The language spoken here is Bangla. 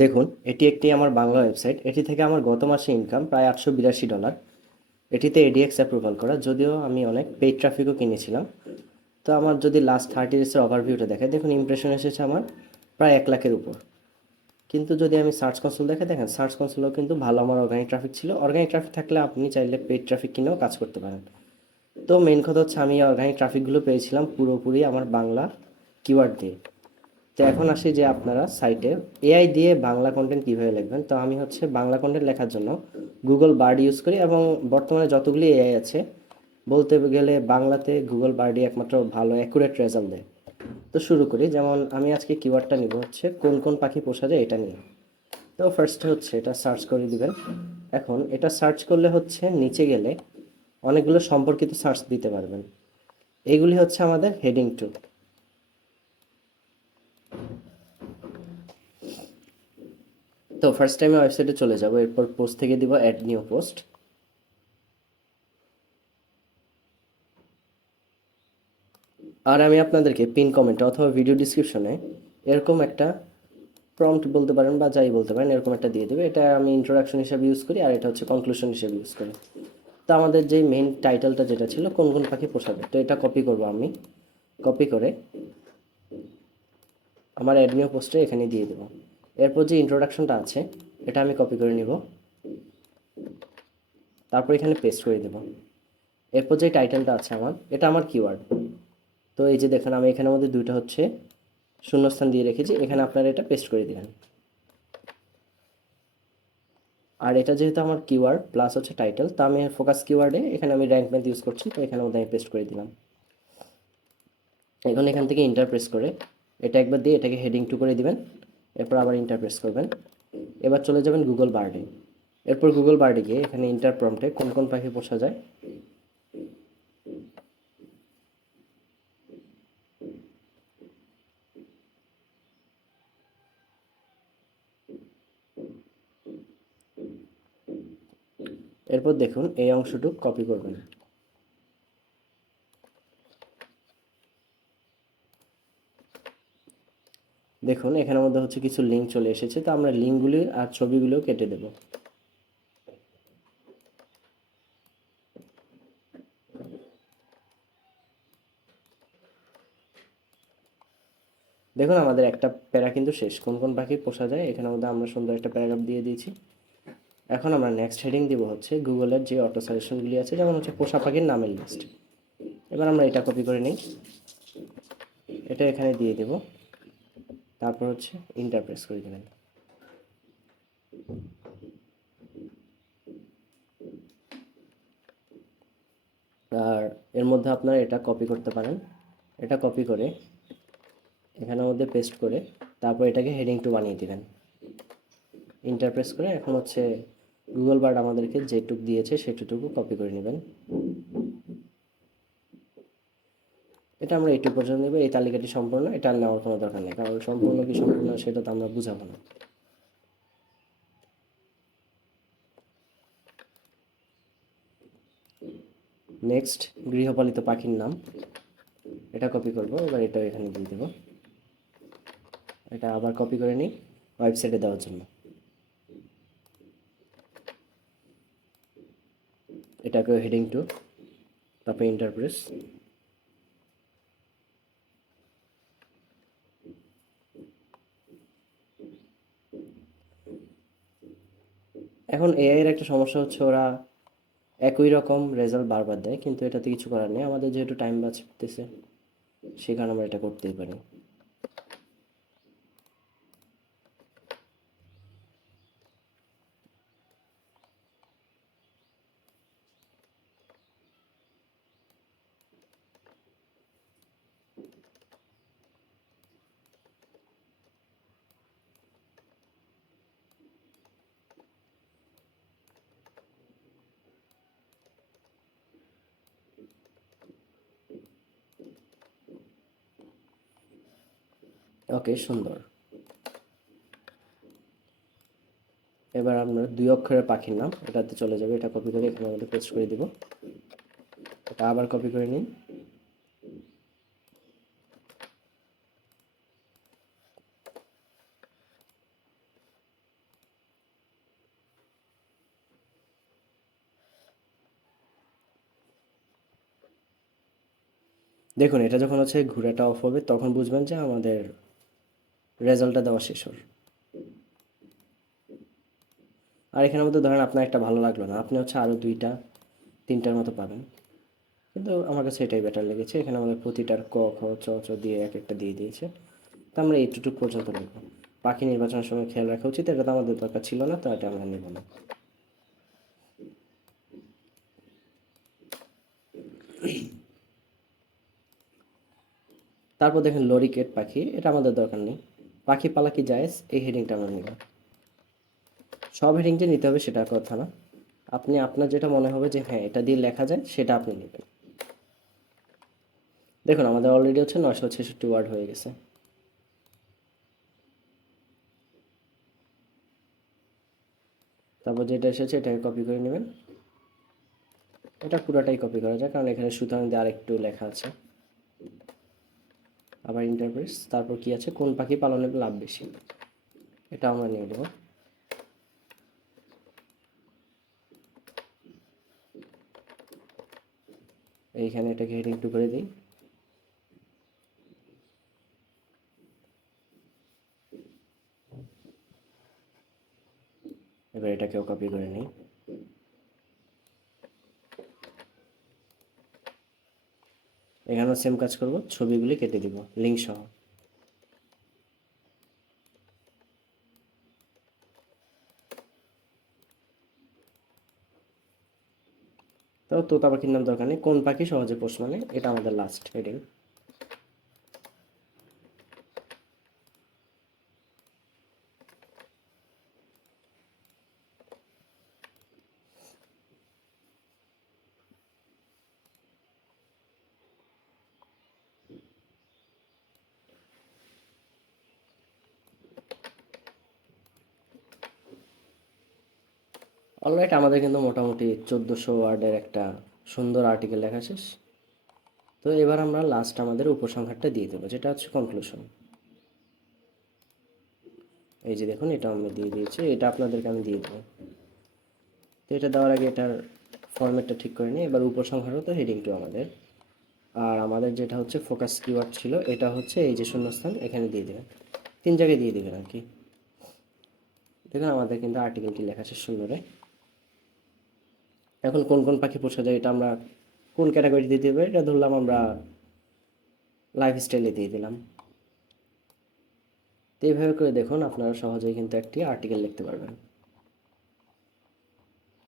দেখুন, এটি একটি আমার বাংলা ওয়েবসাইট। এটি থেকে আমার গত মাসে ইনকাম প্রায় $882। এটিতে এডিএক্স অ্যাপ্রুভাল করা, যদিও আমি অনেক পেইড ট্রাফিকও কিনেছিলাম। তো আমার যদি লাস্ট 30 ডেজের ওভারভিউটা দেখে, দেখুন ইমপ্রেশন এসেছে আমার প্রায় 1 লাখের উপর। কিন্তু যদি আমি সার্চ কনসোল দেখে, দেখেন সার্চ কনসোলেও কিন্তু ভালো আমার অর্গানিক ট্রাফিক ছিল। অর্গানিক ট্রাফিক থাকলে আপনি চাইলে পেইড ট্রাফিক কিনেও কাজ করতে পারেন। তো মেইন কথা হচ্ছে আমি অর্গানিক ট্রাফিকগুলো পেয়েছিলাম পুরোপুরি আমার বাংলা কিওয়ার্ড দিয়ে। তো এখন আসি যে আপনারা সাইটে এআই দিয়ে বাংলা কন্টেন্ট কীভাবে লিখবেন। তো আমি হচ্ছে বাংলা কন্টেন্ট লেখার জন্য গুগল বার্ড ইউজ করি, এবং বর্তমানে যতগুলি এআই আছে বলতে গেলে বাংলাতে গুগল বার্ডই একমাত্র ভালো অ্যাকুরেট রেজাল্ট দেয়। তো শুরু করি। যেমন আমি আজকে কিওয়ার্ডটা নিব হচ্ছে কোন কোন পাখি পোষা যায় এটা নিয়ে। তো ফার্স্টে হচ্ছে এটা সার্চ করে দিবেন। এখন এটা সার্চ করলে হচ্ছে নিচে গেলে অনেকগুলো সম্পর্কিত সার্চ দিতে পারবেন। এইগুলি হচ্ছে আমাদের হেডিং টু। তো ফার্স্ট টাইমে ওয়েবসাইটে চলে যাব, এরপর পোস্ট থেকে দিব অ্যাড নিউ পোস্ট। আর আমি আপনাদেরকে পিন কমেন্টে অথবা ভিডিও ডিসক্রিপশনে এরকম একটা প্রম্পট বলতে পারেন বা যাই বলতে পারেন, এরকম একটা দিয়ে দেবে। এটা আমি ইন্ট্রোডাকশন হিসেবে ইউজ করি, আর এটা হচ্ছে কনক্লুশন হিসেবে ইউজ করি। তো আমাদের যে মেইন টাইটেলটা যেটা ছিল কোন কোন পাখি পোষাবে, তো এটা কপি করব আমি। কপি করে আমার অ্যাড নিউ পোস্টে এখানে দিয়ে দেবো। এরপর যে ইন্ট্রোডাকশনটা আছে এটা আমি কপি করে নিব, তারপর এখানে পেস্ট করে দেবো। এরপর যে টাইটেলটা আছে আমার, এটা আমার কিওয়ার্ড। তো এই যে দেখেন আমি এখানের মধ্যে দুইটা হচ্ছে শূন্যস্থান দিয়ে রেখেছি, এখানে আপনারা এটা পেস্ট করে দিবেন। আর এটা যেহেতু আমার কিওয়ার্ড প্লাস হচ্ছে টাইটেল, তো আমি ফোকাস কিওয়ার্ডে এখানে আমি র্যাঙ্ক ম্যাথ ইউজ করছি, তো এখানে মধ্যে আমি পেস্ট করে দিলাম। এখন এখান থেকে ইন্টার প্রেস করে এটা একবার দিয়ে এটাকে হেডিং টু করে দিবেন। এরপর আবার ইন্টার প্রেস করবেন। এবার চলে যাবেন গুগল বার্ডে। এরপর গুগল বার্ডে গিয়ে এখানে ইন্টার প্রম্পটে কোন কোন পাখি পোষা যায় এরপর দেখুন এই অংশটুকু কপি করবেন। দেখুন এখানের মধ্যে হচ্ছে কিছু লিঙ্ক চলে এসেছে, তো আমরা লিঙ্কগুলি আর ছবিগুলো কেটে দেব। দেখুন আমাদের একটা প্যারা কিন্তু শেষ, কোন কোন পাখি পোষা যায় এখানের মধ্যে আমরা সুন্দর একটা প্যারাগ্রাফ দিয়ে দিয়েছি। এখন আমরা নেক্সট হেডিং দিব হচ্ছে গুগলের যে অটো সাজেশনগুলি আছে, যেমন হচ্ছে পোষা পাখির নামের লিস্ট। এবার আমরা এটা কপি করে নিই, এটা এখানে দিয়ে দেব। তারপর হচ্ছে ইন্টার প্রেস করে দেবেন। আর এর মধ্যে আপনারা এটা কপি করতে পারেন। এটা কপি করে এখানের মধ্যে পেস্ট করে তারপর এটাকে হেডিং টু বানিয়ে দিবেন। ইন্টার প্রেস করে এখন হচ্ছে গুগল বার্ড আমাদেরকে যেটুক দিয়েছে সেটুকু কপি করে নেবেন। এটা আমরা এইটুকু পর্যন্ত নেব। এই তালিকাটি সম্পূর্ণ, এটা আর নেওয়ার কোনো দরকার নেই, কারণ সম্পূর্ণ কি সম্পূর্ণ সেটা তো আমরা বুঝাবো না। নেক্সট গৃহপালিত পাখির নাম, এটা কপি করব। এবার এটা এখানে দিয়ে দেব। এটা আবার কপি করে নিই ওয়েবসাইটে দেওয়ার জন্য। এটাকে হেডিং টু, তারপরে ইন্টার প্রেস। এখন এআই এর একটা সমস্যা হচ্ছে ওরা একই রকম রেজাল্ট বারবার দেয়, কিন্তু এটাতে কিছু করার নেই। আমাদের যেহেতু টাইম বাঁচতেছে সেই কারণে আমরা এটা করতেই পারি। ওকে, সুন্দর। এবার আমরা 2 অক্ষরের পাখির নাম, এটাতে চলে যাবে। এটা কপি করে এখানে আমাদের পেস্ট করে দিব। এটা আবার কপি করে নিন। দেখুন এটা যখন হচ্ছে ঘোড়াটা অফ হবে তখন বুঝবেন যে আমাদের রেজাল্টটা দেওয়া শেষ হল। আর এখানের মধ্যে ধরেন আপনার একটা ভালো লাগলো না, আপনি হচ্ছে আরও 2টা 3টার মতো পাবেন, কিন্তু আমার কাছে এটাই বেটার লেগেছে। এখানে আমাদের প্রতিটার ক খ চ চ দিয়ে এক একটা দিয়ে দিয়েছে। তো আমরা এইটুকু পর্যন্ত লিখব। পাখি নির্বাচনের সময় খেয়াল রাখা উচিত, এটা তো আমাদের দরকার ছিল না, তো এটা আমরা নেব না। তারপর দেখেন লরিকেট পাখি, এটা আমাদের দরকার নেই। পাখি পালা কি জায়েজ, এই হেডিংটা আমরা নিব। সব হেডিং যে নিতে হবে সেটা কথা না, আপনি আপনার যেটা মনে হবে যে হ্যাঁ এটা দিয়ে লেখা যায় সেটা আপনি নেবেন। দেখুন আমাদের অলরেডি হচ্ছে 966 ওয়ার্ড হয়ে গেছে। তারপর যেটা এসেছে এটাকে কপি করে নেবেন। এটা পুরোটাই কপি করা যায়, কারণ এখানে সুতরাং দিয়ে আরেকটু লেখা আছে। আবার ইন্টারপ্রেস, তারপর কি আছে, কোন পাখি পালনের লাভ বেশি, এটা আমরা নিয়ে দেবো। এইখানে এটাকে হেডিং 2 করে দিই। এবার এটাকেও কপি করে নিই। এখানেও সেম কাজ করব, ছবিগুলি কেটে দিব লিঙ্ক সহ। তো তোতা পাখির নাম দরকার নেই, কোন পাখি সহজে পোষ মানে, এটা আমাদের লাস্ট হেডিং। অলরাইট, আমাদের কিন্তু মোটামুটি 1400 ওয়ার্ডের একটা সুন্দর আর্টিকেল লেখা শেষ। তো এবার আমরা লাস্ট আমাদের উপসংহারটা দিয়ে দেবো, যেটা হচ্ছে কনক্লুশন। এই যে দেখুন এটা আমি দিয়ে দিয়েছি, এটা আপনাদেরকে আমি দিয়ে দেবো। তো এটা দেওয়ার আগে এটার ফরম্যাটটা ঠিক করে নিই। এবার উপসংহারও তো হেডিং 2 আমাদের। আর আমাদের যেটা হচ্ছে ফোকাস কিওয়ার্ড ছিল, এটা হচ্ছে এই যে শূন্যস্থান, এখানে দিয়ে দেবেন, 3 জায়গায় দিয়ে দেবেন আর কি। দেখুন আমাদের কিন্তু আর্টিকেলটি লেখা শেষ সুন্দরে। এখন কোন কোন পাখি পোষা যায় এটা আমরা কোন ক্যাটাগরিতে দিতে হবে, এটা ধরলাম আমরা লাইফস্টাইলে দিয়ে দিলাম। তো এইভাবে করে দেখুন আপনারা সহজেই কিন্তু একটি আর্টিকেল লিখতে পারবেন।